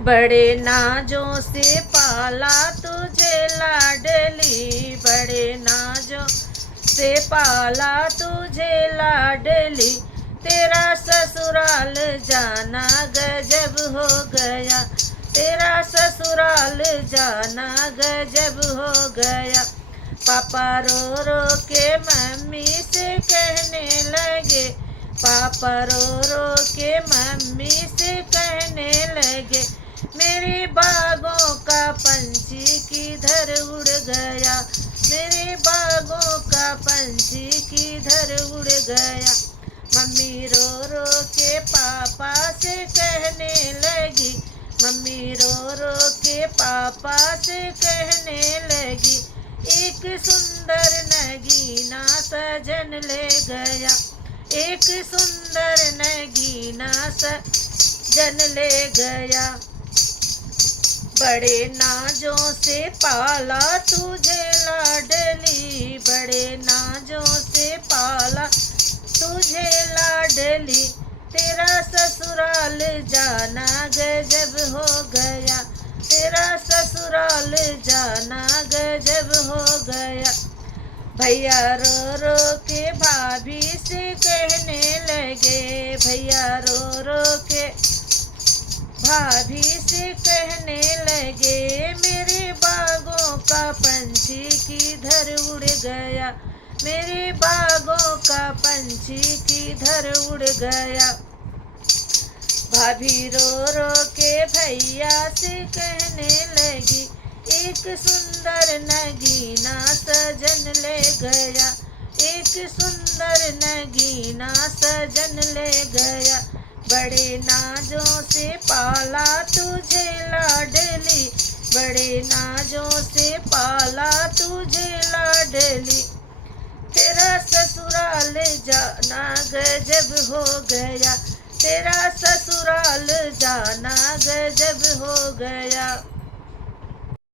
बड़े नाजों से पाला तुझे लाडली, बड़े नाजों से पाला तुझे लाडली, तेरा ससुराल जाना गजब हो गया, तेरा ससुराल जाना गजब हो गया। पापा रो रो के मम्मी से कहने लगे, पापा रो रो के मम्मी से कहने लगे, मेरे बागों का पंछी किधर उड़ गया, मेरे बागों का पंछी किधर उड़ गया। मम्मी रो रो के पापा से कहने लगी, मम्मी रो रो के पापा से कहने लगी, एक सुंदर नगीना सजन ले गया, एक सुंदर नगीना सजन ले गया। बड़े नाजों से पाला तुझे लाडली, बड़े नाजों से पाला तुझे लाडली, तेरा ससुराल जाना गजब हो गया, तेरा ससुराल जाना गजब हो गया। भैया रो रो के भाभी से कहने लगे, भैया रो रो के भाभी से कहने लगे, मेरे बागों का पंछी किधर उड़ गया, मेरे बागों का पंछी किधर उड़ गया। भाभी रो रो के भैया से कहने लगी, एक सुंदर नगीना सजन ले गया, एक सुंदर नगीना सजन ले गया। बड़े नाजों से पाला तुझे लाडली, बड़े नाजों से पाला तुझे लाडली, तेरा ससुराल जाना गजब हो गया, तेरा